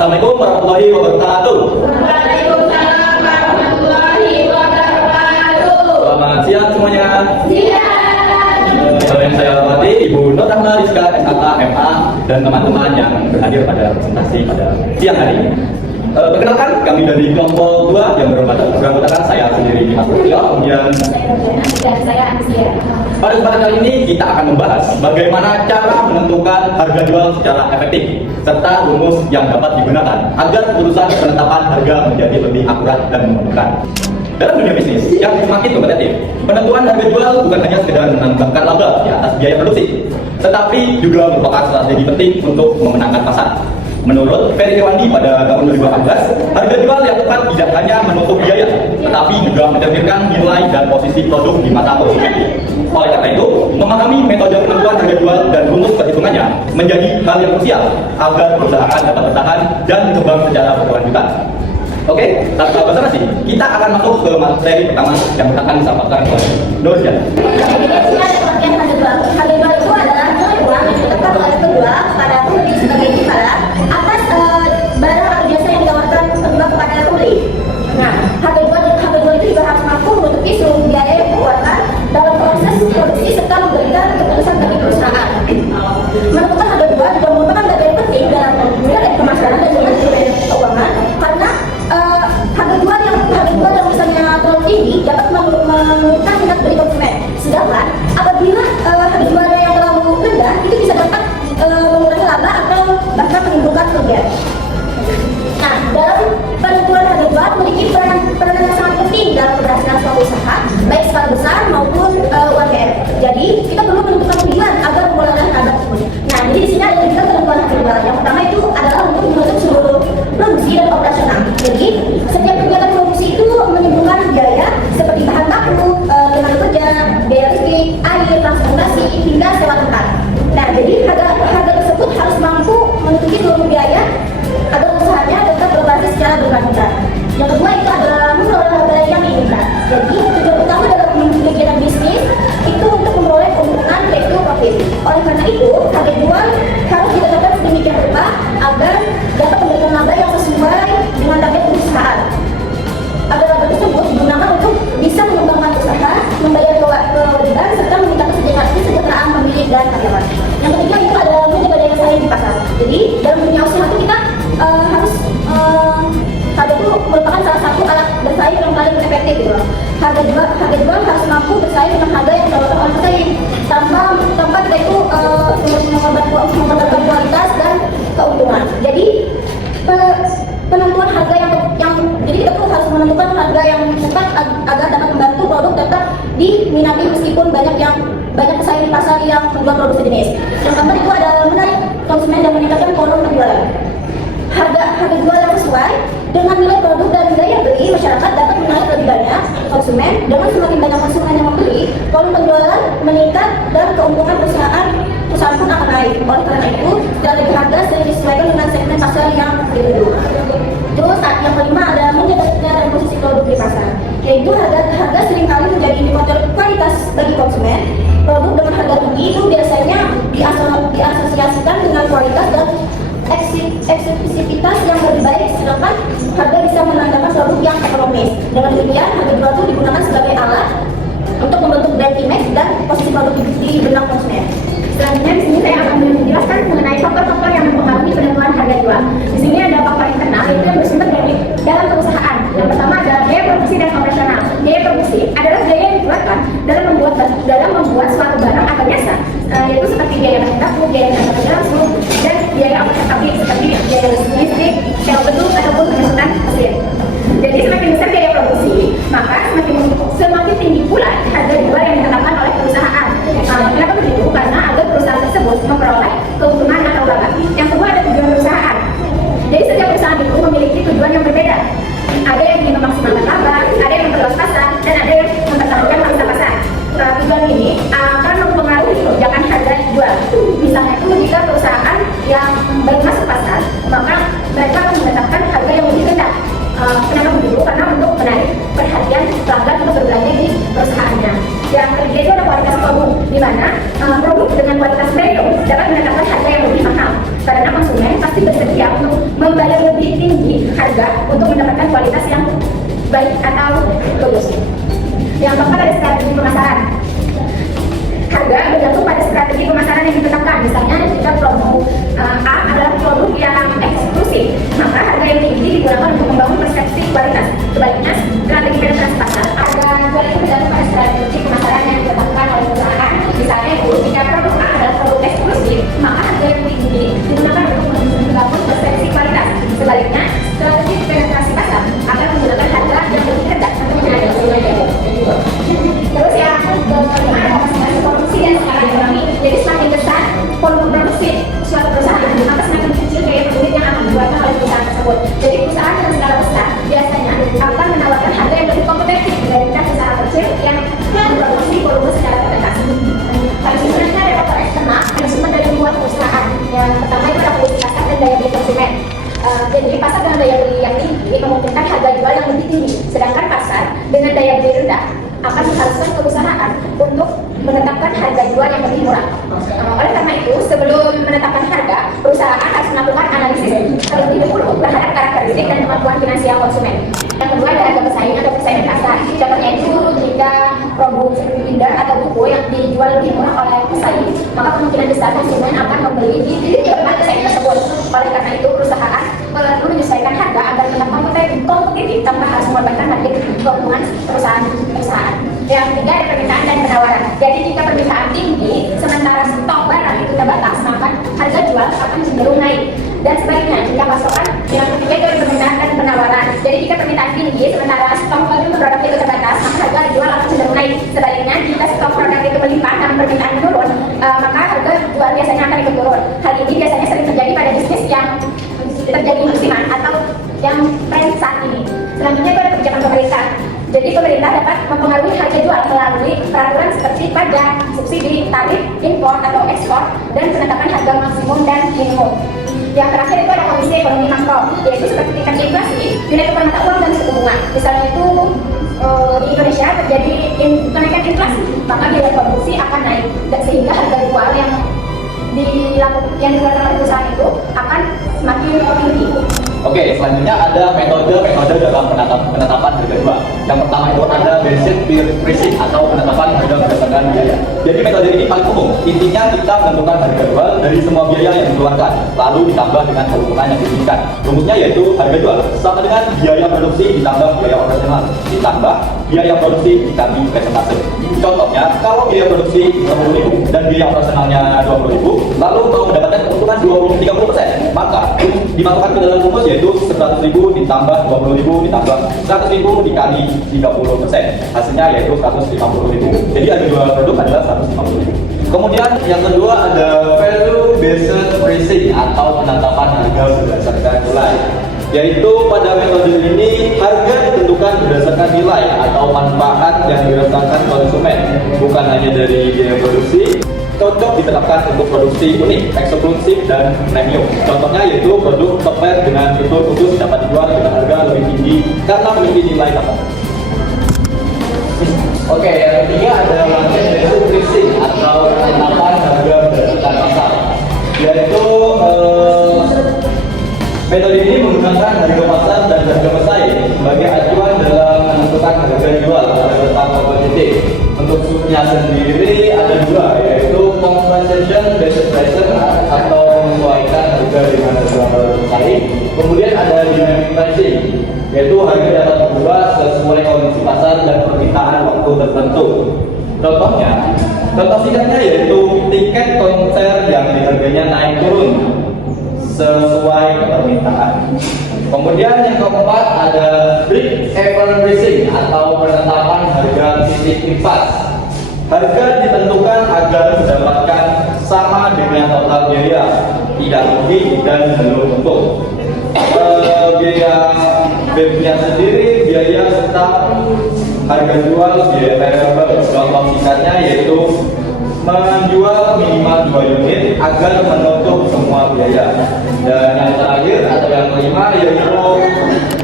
Assalamualaikum warahmatullahi wabarakatuh. Waalaikumsalam warahmatullahi wabarakatuh. Selamat siang semuanya. Siang. Yang saya hormati Ibu Nur Rahma Rizka SHK MA dan teman-teman yang berhadir pada presentasi pada siang hari ini. Perkenalkan, kami dari kelompok 2 yang beranggotakan saya sendiri Mas Rufio, kemudian saya Amsia. pada kesempatan kali ini kita akan membahas bagaimana cara menentukan harga jual secara efektif serta rumus yang dapat digunakan agar keputusan penetapan harga menjadi lebih akurat dan menentukan. Dalam dunia bisnis yang semakin kompetitif, penentuan harga jual bukan hanya sekedar menambahkan laba di atas biaya produksi, tetapi juga merupakan strategi penting untuk memenangkan pasar. Menurut Ferry Irwandi pada tahun 2018, harga jual yang tepat tidak hanya menutup biaya, tetapi juga mencerminkan nilai dan posisi produk di mata konsumen. Oleh karena itu, memahami metode penentuan harga jual dan rumus perhitungannya menjadi hal yang krusial agar perusahaan dapat bertahan dan berkembang secara berkelanjutan. Oke, tanpa basa-basi, kita akan masuk ke materi pertama yang akan disampaikan oleh Nurjan. Harga jual itu adalah nilai uang yang ditetapkan oleh penjual pada pembeli sebagai imbalan atas barang atau jasa yang ditawarkan penjual kepada pembeli. Nah, harga jual itu juga harus mampu menutupi seluruh biaya yang dikeluarkan dalam proses produksi serta memberikan keputusan bagi perusahaan. Menentukan harga jual juga merupakan bagian penting dalam nilai pemasaran dan juga nilai keuangan karena harga jual yang misalnya terlalu tinggi dapat menurunkan minat beli konsumen. Sedangkan apabila harga jualnya yang terlalu rendah itu bisa dapat mengurangi laba atau bahkan menimbulkan kerugian. Nah, dalam penentuan harga jual memiliki peranan yang sangat penting dalam keberhasilan suatu usaha, baik skala besar maupun UMKM. Jadi kita perlu menentukan tujuan agar mengelola harga tersebut. Nah, jadi di sini ada juga penentuan harga jual. Yang pertama itu adalah untuk menutup seluruh produksi dan operasional. Jadi setiap kegiatan produksi itu menimbulkan biaya seperti bahan baku, tenaga kerja, biaya listrik, air, transportasi hingga sewa tempat. Nah, jadi harga tersebut harus mampu menutupi seluruh biaya agar usahanya tetap beroperasi secara berkelanjutan. Yang kedua itu adalah mengelola harga yang diinginkan. Jadi tujuan utama dalam kegiatan bisnis itu untuk memperoleh keuntungan yaitu profit. Oleh karena itu harga jual harus ditetapkan sedemikian rupa agar dapat memberikan laba yang sesuai dengan target perusahaan. Agar laba tersebut digunakan untuk bisa mengembangkan usaha, membayar kewajiban serta meningkatkan kesejahteraan pemilik dan karyawan. Yang ketiga itu adalah menjaga daya saing di pasar. Jadi dalam dunia usaha itu kita harus harga itu merupakan salah satu alat bersaing yang paling efektif gitu loh. Harga jual harus mampu bersaing dengan harga yang ditawarkan oleh pesaing tanpa kita itu mengorbankan kualitas dan keuntungan. Jadi penentuan harga yang jadi kita tuh harus menentukan harga yang tepat agar dapat membantu produk tetap diminati meskipun banyak pesaing di pasar yang menjual produk sejenis. Yang keempat itu adalah menarik konsumen dan meningkatkan volume penjualan. Harga jual yang sesuai dengan nilai produk dan daya beli masyarakat dapat menarik lebih banyak konsumen. Dengan semakin banyak konsumen yang membeli, volume penjualan meningkat dan keuntungan perusahaan pun akan naik. Oleh karena itu, strategi harga sering disesuaikan dengan segmen pasar yang dituju. Terus yang kelima adalah menjaga dan posisi produk di pasar, yaitu harga seringkali menjadi indikator kualitas bagi konsumen. Produk dengan harga tinggi itu biasanya diasosiasikan dengan kualitas dan eksklusivitas yang lebih baik, sedangkan harga bisa menandakan produk yang ekonomis. Dengan demikian, harga jual itu digunakan sebagai alat untuk membentuk brand image dan posisi produk di benak konsumen. Selanjutnya di sini saya akan menjelaskan mengenai faktor-faktor yang mempengaruhi penentuan harga jual. Di sini ada faktor internal yaitu yang bersumber dari dalam perusahaan. Yang pertama adalah biaya produksi dan operasional. Biaya produksi adalah biaya yang dikeluarkan dalam membuat suatu barang atau jasa, yaitu seperti biaya bahan baku, biaya transportasi langsung, dan biaya operasional pabrik seperti biaya listrik, sewa gedung ataupun pemasukan mesin. Jadi semakin besar biaya produksi, maka semakin tinggi pula harga jual yang ditetapkan oleh perusahaan. Kenapa begitu? Karena agar perusahaan tersebut memperoleh keuntungan atau laba. Yang kedua ada tujuan perusahaan. Jadi setiap perusahaan itu memiliki tujuan yang berbeda. Ada yang ingin memaksimalkan laba, ada yang memperluas pasar, dan ada yang mempertahankan mangsa pasar. Tujuan ini akan mempengaruhi lonjakan harga jual. Misalnya itu jika perusahaan yang baru masuk pasar, maka mereka akan menetapkan harga yang lebih rendah. Kenapa begitu? Karena untuk menarik perhatian pelanggan untuk berbelanja di perusahaannya. Yang ketiga itu ada kualitas produk, di mana produk dengan kualitas premium dapat menetapkan harga yang lebih mahal. Karena konsumen pasti bersedia untuk membayar lebih harga untuk mendapatkan kualitas yang baik atau bagus. Yang keempat ada strategi pemasaran. Harga bergantung pada strategi pemasaran yang ditetapkan. Misalnya jika promo A adalah produk yang eksklusif, maka harga yang tinggi digunakan untuk membangun persepsi kualitas. Sebaliknya, strategi penetrasi pasar. Harga jual itu bergantung pada strategi pemasaran yang ditetapkan oleh perusahaan. Misalnya jika produk A adalah produk eksklusif, maka harga yang tinggi digunakan untuk membangun persepsi kualitas. Sebaliknya, strategi penetrasi pasar akan menggunakan harga yang lebih rendah untuk menjadi terus yang kelima ada kapasitas produksi dan skala ekonomi. Jadi semakin besar volume produksi suatu perusahaan, maka semakin kecil biaya produk yang akan dikeluarkan oleh perusahaan tersebut. Jadi perusahaan dengan skala besar biasanya akan menawarkan harga yang lebih kompetitif dibandingkan perusahaan kecil yang memproduksi volume secara terbatas. Sebenarnya ada faktor eksternal yang sumber dari luar perusahaan. Yang pertama itu ada kondisi pasar dan daya beli konsumen. Jadi pasar dengan daya beli yang tinggi memungkinkan harga jual yang lebih tinggi, sedangkan pasar dengan daya beli rendah akan mengharuskan perusahaan untuk menetapkan harga jual yang lebih murah. Oleh karena itu, sebelum menetapkan harga, perusahaan harus melakukan analisis terlebih dahulu terhadap karakteristik dan kemampuan finansial konsumen. Yang kedua ada harga bersaing atau persaingan pasar. Contohnya itu jika produk binder atau buku yang dijual lebih murah oleh pesaing, maka kemungkinan besar konsumen akan membeli di tempat pesaing tersebut. Oleh karena itu, perusahaan perlu menyesuaikan harga agar tetap kompetitif tanpa harus mengorbankan margin keuntungan perusahaan. Yang ketiga ada permintaan dan penawaran. Jadi jika permintaan tinggi sementara stok barang itu terbatas, maka harga jual akan cenderung naik. Dan sebaliknya jika pasokan, yang ketiga itu ada permintaan dan penawaran. Jadi jika permintaan tinggi sementara stok produk itu terbatas, maka harga jual akan cenderung naik. Sebaliknya jika stok produk itu melimpah dan permintaan menurun, maka harga jual biasanya akan ikut turun. Hal ini biasanya sering terjadi pada bisnis yang terjadi musiman atau yang tren saat ini. Selanjutnya itu ada kebijakan pemerintah. Jadi pemerintah dapat mempengaruhi harga jual melalui peraturan seperti pajak, subsidi, tarif, impor atau ekspor, dan penetapan harga maksimum dan minimum. Yang terakhir itu ada kondisi ekonomi makro, yaitu seperti tingkat inflasi, nilai tukar mata uang dan suku bunga. Misalnya itu di Indonesia terjadi kenaikan inflasi, maka biaya produksi akan naik, dan sehingga harga jual yang dikeluarkan oleh perusahaan itu akan semakin tinggi. Oke, selanjutnya ada metode dalam penetapan harga jual. Yang pertama itu ada basic pricing atau penetapan harga berdasarkan biaya. Jadi metode ini paling umum. Intinya kita menentukan harga jual dari semua biaya yang dikeluarkan, lalu ditambah dengan keuntungan yang diinginkan. Rumusnya yaitu harga jual sama dengan biaya produksi ditambah biaya operasional ditambah biaya produksi dikali persentase. Contohnya, kalau biaya produksi 20.000 dan biaya operasionalnya 20.000, lalu untuk mendapatkan keuntungan 30%, maka dimasukkan ke dalam rumus yaitu 100.000 ditambah 20.000 ditambah 100.000 dikali 30%. Hasilnya yaitu 150.000. Jadi ada dua produk adalah 150.000. Kemudian yang kedua ada value based pricing atau penetapan harga berdasarkan nilai. Yaitu pada metode ini harga ditentukan berdasarkan nilai atau manfaat yang dirasakan konsumen, bukan hanya dari biaya produksi. Cocok diterapkan untuk produksi unik, eksklusif, dan premium. Contohnya yaitu produk topper dengan fitur khusus dapat dijual dengan harga lebih tinggi karena memiliki nilai tambah. Oke, yang ketiga ada market pricing atau penetapan harga berdasarkan pasar. Yaitu metode ini menggunakan harga pasar dan harga pesaing sebagai acuan dalam menentukan harga jual pada tetap kompetitif. Untuk struknya sendiri ada dua, yaitu compensation based pricing atau menyesuaikan harga dengan harga pesaing. Kemudian ada dynamic pricing, yaitu harga dapat berubah sesuai kondisi pasar dan permintaan waktu tertentu. Contoh singkatnya yaitu tiket konser yang harganya naik turun sesuai permintaan. Kemudian yang keempat ada break even pricing atau penetapan harga titik impas. Harga ditentukan agar mendapatkan sama dengan total biaya, tidak rugi dan belum untung. Biaya BEP-nya sendiri biaya tetap, harga jual biaya variabel. Contoh singkatnya yaitu menjual minimal 2 unit agar menutup semua biaya. Dan yang terakhir atau yang kelima yaitu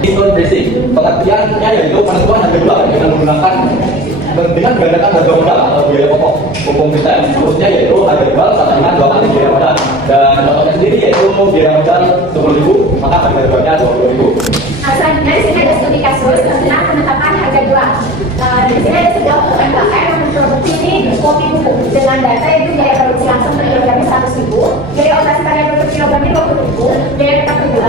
diskon pricing. Pengertiannya yaitu penentuan harga jual dengan menggandakan harga modal atau biaya pokok. Hukum kita seterusnya yaitu harga jual sama dengan 2 kali biaya modal. Dan contohnya sendiri yaitu biaya modal 10.000, maka harga jualnya 20.000.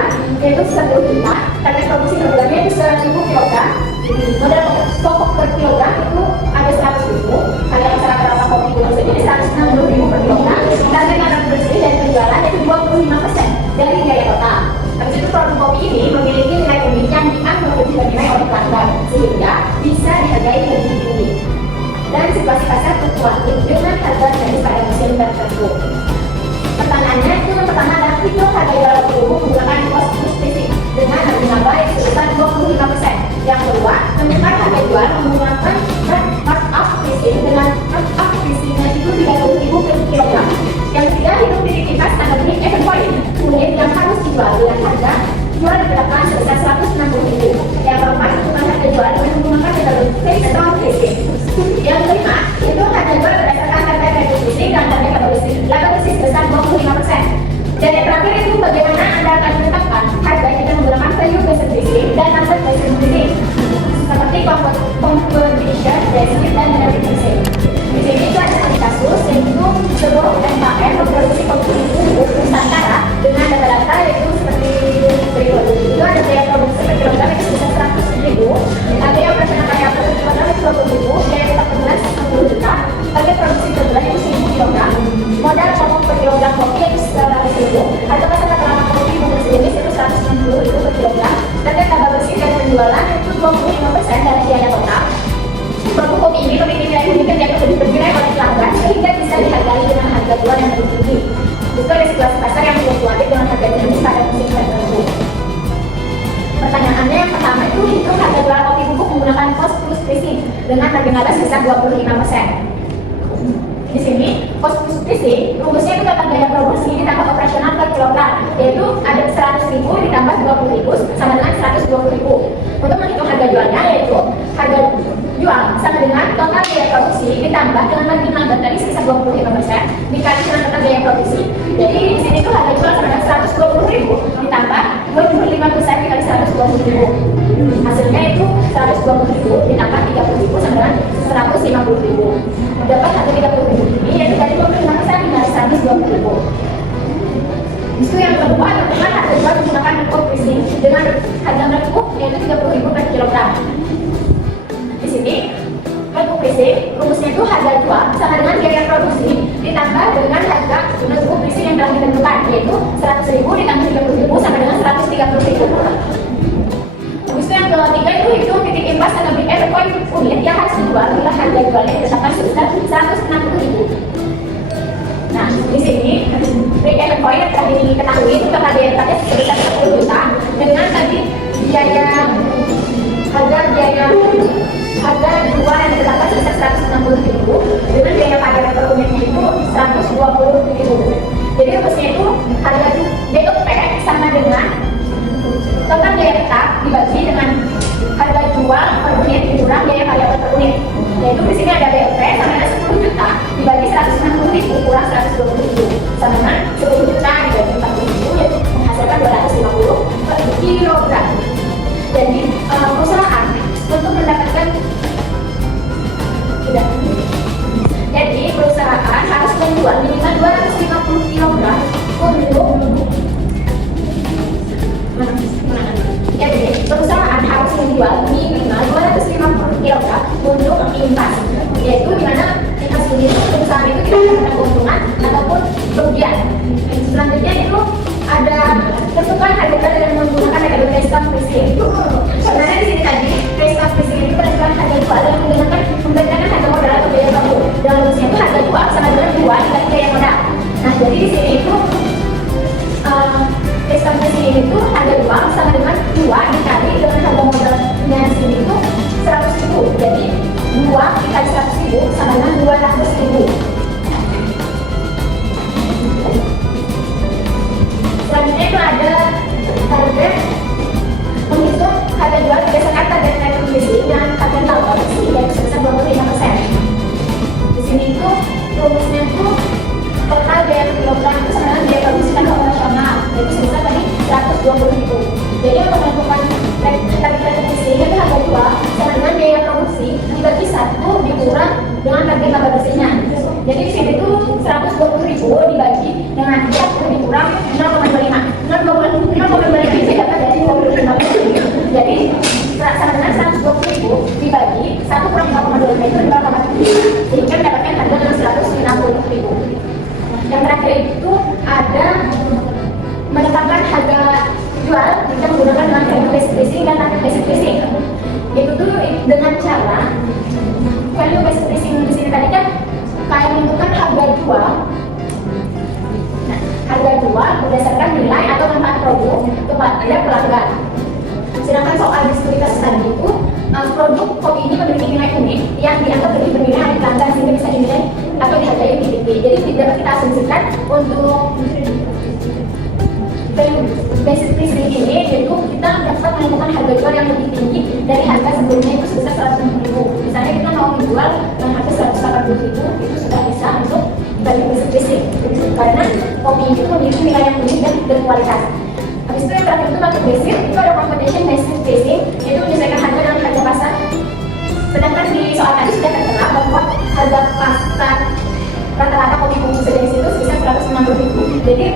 bulan yaitu 10 juta, target produksi per bulannya itu 1000 kilogram. Modal pokok per kilogram itu ada 100.000, harga rata-rata kopi gula sendiri 160.000 per kilogram. Target laba bersih dan penjualan itu 25% dari biaya total. Habis itu produk kopi ini memiliki nilai unik yang dianggap lebih bernilai oleh pelanggan sehingga bisa dihargai lebih tinggi. Dan situasi pasar fluktuatif dengan harga jenis pada musim tertentu. Pertanyaannya itu yang pertama adalah hitung harga jual kopi bubuk menggunakan cost plus pricing dengan harga laba yang sebesar 25%. Yang kedua, menentukan harga jual menggunakan markup pricing dengan markup pricingnya itu 30.000 per kilogram. Yang ketiga, hitung titik imbas tanggal unit event point unit yang harus dijual dengan harga jual ditetapkan sebesar 160.000. Yang keempat, tentukan harga jual dengan menggunakan metode fixed round pricing. Yang kelima, itu harga jual berdasarkan harga retribusi dan harga laba bersih sebesar 25%. Dan yang terakhir itu bagaimana Anda akan menetapkan harga dengan menggunakan value based pricing dan number based pricing seperti competition based dan dynamic pricing. Di sini itu ada kasus yaitu sebuah UMKM memproduksi kopi bubuk Nusantara dengan data-data yaitu seperti berikut. Itu ada biaya produksi per kilogram itu sebesar 100.000, biaya operasional karya per kilogram itu 20.000, biaya tetap per bulan 10 juta, target produksi per bulan itu 1.000 kilogram, modal pokok per kilogram kopi itu 100.000, harga pasar rata-rata kopi bubuk sejenis itu 160.000 per kilogram, target laba bersih dan penjualan itu 25% dari biaya total. Produk kopi ini memiliki nilai unik yang lebih bernilai oleh pelanggan sehingga bisa dihargai dengan harga jual yang lebih tinggi. Itu ada situasi pasar yang fluktuatif dengan harga jenis pada musim tertentu. Pertanyaannya yang pertama itu hitung harga jual kopi bubuk menggunakan cost plus pricing dengan harga laba sebesar 25%. Di sini cost plus pricing rumusnya itu total biaya produksi ditambah operasional per kilogram, yaitu ada 100.000 ditambah 20.000 sama dengan 120.000. Untuk menghitung harga jualnya yaitu harga jual sama dengan total biaya produksi ditambah dengan margin laba tadi sebesar 25% dikali dengan total biaya produksi. Jadi di sini tuh harga jual sama dengan 120.000 ditambah 25% dikali 120.000. Hasilnya itu 120.000 ditambah 30.000 sama dengan 150.000. Dapat harga 30.000 ini yaitu dari 25% dikali 120.000. Itu yang kedua, tentukan harga jual menggunakan markup pricing dengan harga markup yaitu 30.000 per kilogram. Di sini markup pricing rumusnya itu harga jual sama dengan biaya produksi ditambah dengan harga markup pricing yang telah ditentukan yaitu 100.000 ditambah 30.000 sama dengan 130.000. Habis itu yang ketiga itu hitung titik imbas dan beli event point unit yang harus dijual bila harga jualnya ditetapkan sebesar 160.000. Nah, di sini break even point yang telah diketahui itu total biaya tadi sebesar 10 juta dengan tadi harga jual yang ditetapkan sebesar 160.000 dengan biaya pajak per unitnya itu 120.000. Jadi rumusnya itu harga BOP sama dengan total biaya tetap dibagi dengan harga jual per unit dikurang biaya pajak per unit. Yaitu di sini ada BOP sama dengan 10 juta dibagi 160.000 kurang 120.000 sama dengan 10 juta dibagi 40.000 yaitu menghasilkan 250 per kilogram. Jadi perusahaan untuk mendapatkan jadi perusahaan harus menjual minimal 250 kg untuk jadi perusahaan harus menjual minimal 250 kg untuk impas, yaitu dimana impas ini perusahaan itu tidak akan ada keuntungan ataupun kerugian. Selanjutnya itu ada tentukan harga dengan menggunakan metode discount pricing. Sebenarnya di sini tadi discount pricing itu menentukan harga jual dengan menggunakan memberikan harga modal atau biaya baku. Dalam rumusnya itu harga jual sama dengan 2 dikali biaya modal. Nah, jadi di sini itu discount pricing itu harga jual sama dengan 2 dikali dengan harga modalnya di sini itu 100.000. Jadi 2 dikali 100.000 sama dengan 200.000. Selanjutnya itu ada harga menghitung harga jual berdasarkan target net pricing dan target laba bersih yaitu sebesar 25%. Di sini itu rumusnya itu total biaya per kilogram itu sama dengan biaya produksi dan operasional yaitu sebesar tadi 120.000. Jadi untuk menentukan target net pricing itu harga jual sama dengan biaya produksi dibagi 1 dikurang dengan target laba bersihnya. Jadi di sini itu 120.000 dibagi dengan 1 dikurang 0,25. 0,25 kita menggunakan dengan basic pricing dan target basic pricing. Itu tuh dengan cara value basic pricing di sini tadi kan kayak menentukan harga jual. Nah, harga jual berdasarkan nilai atau manfaat produk kepada pelanggan. Sedangkan soal diskualitas tadi itu produk kopi ini memiliki nilai unik yang dianggap lebih bernilai oleh pelanggan sehingga bisa dinilai atau dihargai lebih tinggi. Jadi tidak kita asumsikan untuk basic pricing ini yaitu kita dapat menemukan harga jual yang lebih tinggi dari harga sebelumnya itu sebesar 150.000. Misalnya kita mau menjual dengan harga 180.000 itu sudah bisa untuk value basic pricing karena kopi itu memiliki nilai yang unik dan berkualitas. Habis itu yang terakhir itu market basic, itu ada competition basic pricing, yaitu menyesuaikan harga dengan harga pasar. Sedangkan di soal tadi sudah tertera bahwa harga pasar rata-rata kopi bungkus sejenis itu sebesar 160.000. Jadi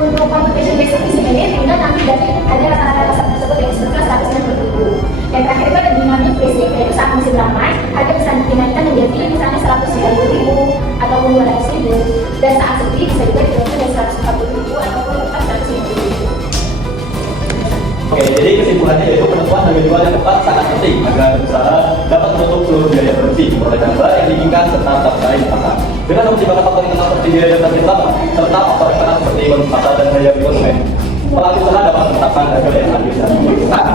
untuk competition basic pricing ini tinggal nanti dari harga rata-rata pasar tersebut yang sebesar 160.000. Yang terakhir itu ada dynamic pricing, yaitu saat musim ramai harga bisa dinaikkan menjadi misalnya 190.000 ataupun 200.000, dan saat sepi bisa juga dinaikkan dari 140.000 ataupun tetap 150.000. Oke, jadi kesimpulannya yaitu penentuan harga jual yang tepat sangat penting agar usaha dapat menutup seluruh biaya produksi, memperoleh barang yang diinginkan serta tetap bersaing di pasar. Dengan mempertimbangkan faktor internal seperti biaya dan target lama, serta faktor eksternal seperti kondisi pasar dan daya beli konsumen, pelaku usaha dapat menetapkan harga yang adil dan berkesan.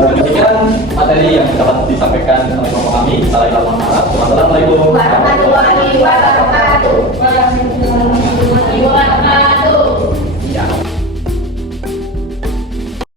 Demikian materi yang dapat disampaikan oleh kelompok kami. Salah masalah